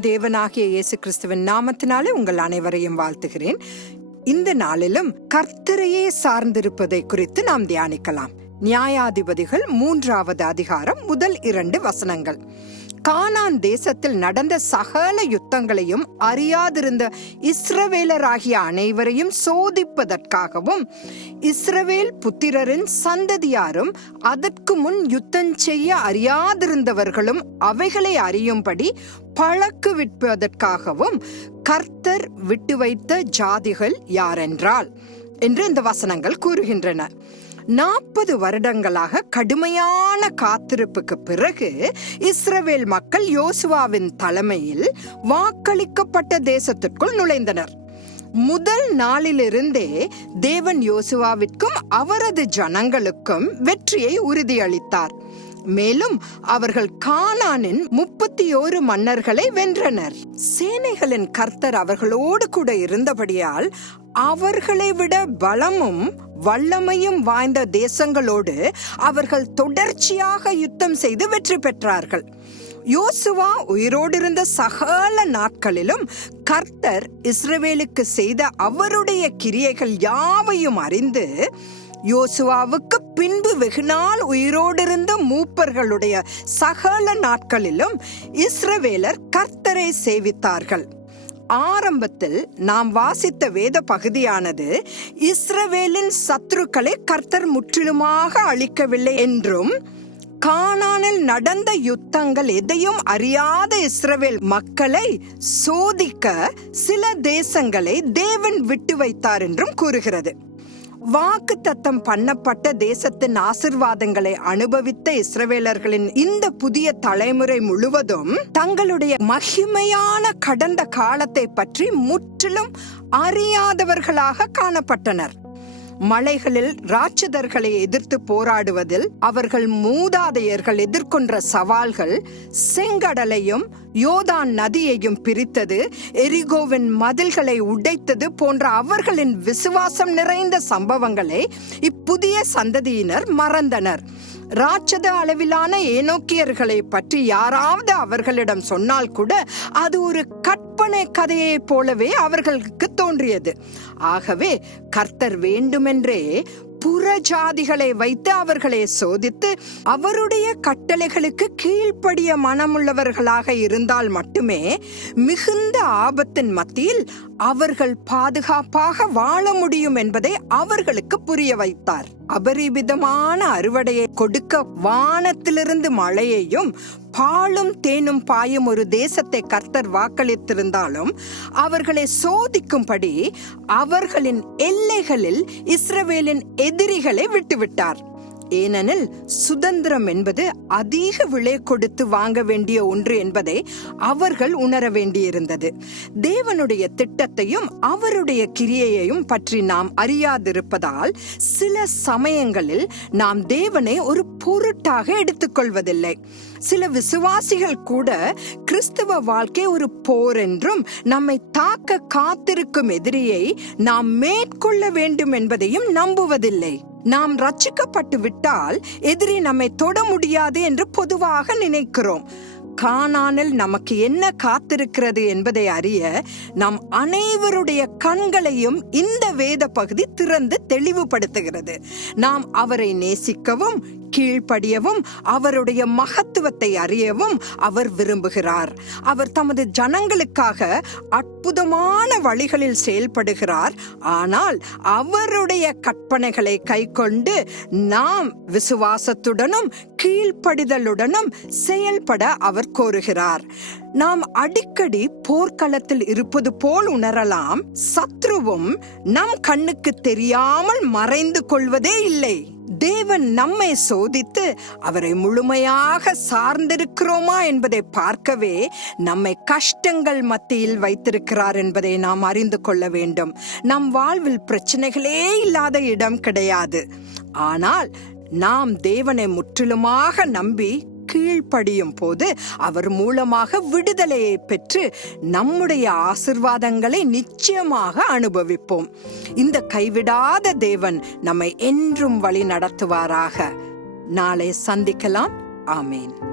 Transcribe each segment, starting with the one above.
தேவனாகிய இயேசு கிறிஸ்துவின் நாமத்தினாலே உங்கள் அனைவரையும் வாழ்த்துகிறேன். இந்த நாளிலும் கர்த்தரையே சார்ந்திருப்பதை குறித்து நாம் தியானிக்கலாம். நியாயாதிபதிகள் மூன்றாவது அதிகாரம் முதல் இரண்டு வசனங்கள். கானான் தேசத்தில் நடந்த சகல யுத்தங்களையும் அறியாதிருந்த இஸ்ரவேலராகிய அனைவரையும் சோதிப்பதற்காகவும் இஸ்ரவேல் புத்திரரின் சந்ததியாரும் அதற்கு முன் யுத்தம் செய்ய அறியாதிருந்தவர்களும் அவைகளை அறியும்படி பழக்கு விற்பதற்காகவும் கர்த்தர் விட்டு வைத்த ஜாதிகள் யாரென்றால் என்று இந்த வசனங்கள் கூறுகின்றன. நாற்பது வருடங்களாக கடுமையான காத்திருப்புக்கு பிறகு இஸ்ரவேல் மக்கள் யோசுவாவின் தலைமையில் வாக்களிக்கப்பட்ட தேசத்திற்குள் நுழைந்தனர். முதல் நாளிலிருந்தே தேவன் யோசுவாவிற்கும் அவரது ஜனங்களுக்கும் வெற்றியை உறுதியளித்தார். மேலும் அவர்கள் கானானின் முப்பத்தி ஓரு மன்னர்களை வென்றனர். சேனைகளின் கர்த்தர் அவர்களோடு கூட இருந்தபடியால் அவர்களை விட பலமும் வல்லமையும் வாய்ந்த தேசங்களோடு அவர்கள் தொடர்ச்சியாக யுத்தம் செய்து வெற்றி பெற்றார்கள். யோசுவா உயிரோடு இருந்த சகல நாட்களிலும் கர்த்தர் இஸ்ரவேலுக்கு செய்த அவருடைய கிரியைகள் யாவையும் அறிந்து யோசுவாவுக்கு பின்பு வெகுநாள் உயிரோடிருந்த மூப்பர்களுடைய சகல நாட்களிலும் இஸ்ரவேலர் கர்த்தரை சேவித்தார்கள். ஆரம்பத்தில் நாம் வாசித்த வேத பகுதியானது இஸ்ரவேலின் சத்துருக்களை கர்த்தர் முற்றிலுமாக அழிக்கவில்லை என்றும் கானானில் நடந்த யுத்தங்கள் எதையும் அறியாத இஸ்ரவேல் மக்களை சோதிக்க சில தேசங்களை தேவன் விட்டு வைத்தார் என்றும் கூறுகிறது. வாக்கு தத்தம் பண்ணப்பட்ட தேசத்தின் ஆசிர்வாதங்களை அனுபவித்த இஸ்ரவேலர்களின் இந்த புதிய தலைமுறை முழுவதும் தங்களுடைய மகிமையான கடந்த காலத்தை பற்றி முற்றிலும் அறியாதவர்களாக காணப்பட்டனர். மலைகளில் ராட்சதர்களை எதிர்த்து போராடுவதில் அவர்கள் மூதாதையர்கள் எதிர்கொண்ட சவால்கள் செங்கடலையும் யோதான் நதியையும் பிரித்தது எரிகோவின் மதில்களை உடைத்தது போன்ற அவர்களின் விசுவாசம் நிறைந்த சம்பவங்களை இப்புதிய சந்ததியினர் மறந்தனர். ராட்சத அளவிலான ஏனோக்கியர்களை பற்றி யாராவது அவர்களிடம் சொன்னால் கூட அது ஒரு கற்பனை கதையைப் போலவே அவர்களுக்கு தோன்றியது. ஆகவே கர்த்தர் வேண்டுமென்றே புறஜாதிகளை வைத்து அவர்களை சோதித்து அவருடைய கட்டளைகளுக்கு கீழ்ப்படிய மனமுள்ளவர்களாக இருந்தால் மட்டுமே மிகுந்த ஆபத்தின் மத்தியில் அவர்கள் பாதுகாப்பாக வாழ முடியும் என்பதை அவர்களுக்கு புரிய வைத்தார். அபரிவிதமான அறுவடையை கொடுக்க வானத்திலிருந்து மழையையும் பாலும் தேனும் பாயும் ஒரு தேசத்தை கர்த்தர் வாக்களித்திருந்தாலும் அவர்களை சோதிக்கும்படி அவர்களின் எல்லைகளில் இஸ்ரவேலின் எதிரிகளை விட்டுவிட்டார். ஏனெனில் சுதந்திரம் என்பது அதிக விலை கொடுத்து வாங்க வேண்டிய ஒன்று என்பதை அவர்கள் உணர வேண்டியிருந்தது. தேவனுடைய திட்டத்தையும் அவருடைய கிரியையையும் பற்றி நாம் அறியாதிருப்பதால் சில சமயங்களில் நாம் தேவனை ஒரு பொருட்டாக எடுத்துக்கொள்வதில்லை. சில விசுவாசிகள் கூட கிறிஸ்தவ வாழ்க்கை ஒரு போர் என்றும் நம்மை தாக்க காத்திருக்கும் எதிரியை நாம் மேற்கொள்ள வேண்டும் என்பதையும் நம்புவதில்லை. நாம் ரட்சிக்கப்பட்டு விட்டால் எதிரி நம்மை தொட முடியாது என்று பொதுவாக நினைக்கிறோம். காணானில் நமக்கு என்ன காத்திருக்கிறது என்பதை அறிய நம் அனைவருடைய கண்களையும் இந்த வேத பகுதி திறந்து தெளிவுபடுத்துகிறது. நாம் அவரை நேசிக்கவும் கீழ்ப்படியவும் அவருடைய மகத்துவத்தை அறியவும் அவர் விரும்புகிறார். அவர் தமது ஜனங்களுக்காக அற்புதமான வழிகளில் செயல்படுகிறார். ஆனால் அவருடைய கற்பனைகளை கைக்கொண்டு நாம் விசுவாசத்துடனும் கீழ்ப்படிதலுடனும் செயல்பட அவர் கோருகிறார். நாம் அடிக்கடி போர்க்களத்தில் இருப்பது போல் உணரலாம் சத்ருவும் நம் கண்ணுக்கு தெரியாமல் மறைந்து கொள்வதே இல்லை. தேவன் நம்மை சோதித்து அவரை முழுமையாக சார்ந்திருக்கிறோமா என்பதை பார்க்கவே நம்மை கஷ்டங்கள் மத்தியில் வைத்திருக்கிறார் என்பதை நாம் அறிந்து கொள்ள வேண்டும். நம் வாழ்வில் பிரச்சனைகளே இல்லாத இடம் கிடையாது. ஆனால் நாம் தேவனை முற்றிலுமாக நம்பி கீழ்ப்படியும் போது அவர் மூலமாக விடுதலையை பெற்று நம்முடைய ஆசிர்வாதங்களை நிச்சயமாக அனுபவிப்போம். இந்த கைவிடாத தேவன் நம்மை என்றும் வழி நடத்துவாராக. நாளை சந்திக்கலாம். ஆமேன்.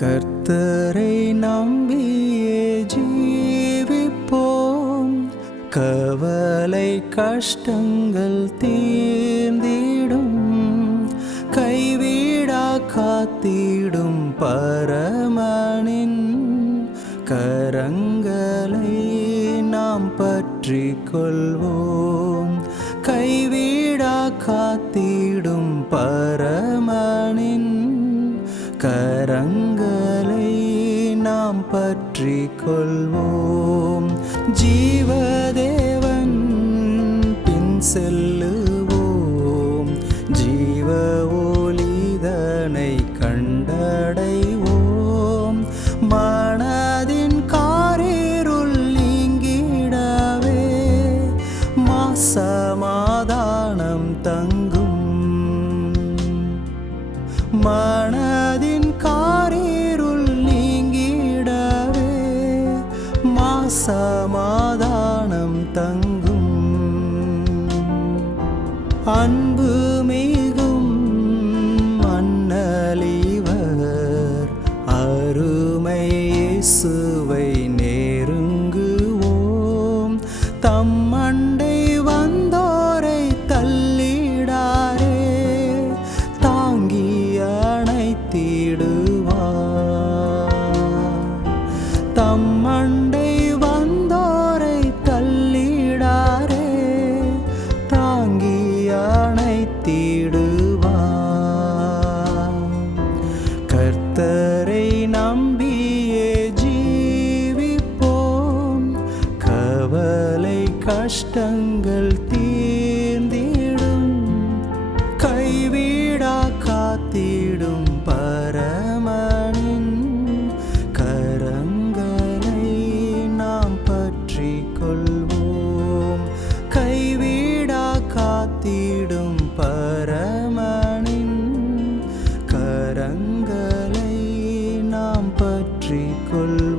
கர்த்தரை நம்பியே ஜீவிப்போம். கவலை கஷ்டங்கள் தீந்தி காத்திடும் பரமனின் கரங்களை நாம் பற்றி கொள்வோம் கைவிடா காத்திடும் பரமனின் கரங்களை நாம் பற்றி கொள்வோம் ஜீவன் அன்பு மிகும் மன்னலிவர் அருமை இயேசுவை நம்பியே ஜீவிப்போம். கவலை கஷ்டங்கள் தீர்ந்திடும். கைவிடா காத்திடும் பரமனின் கரங்களை நாம் பற்றி கொள்வோம் கைவிடா காத்திடும் பரமனின் கரங்களை மாற்றிக்கொள்ள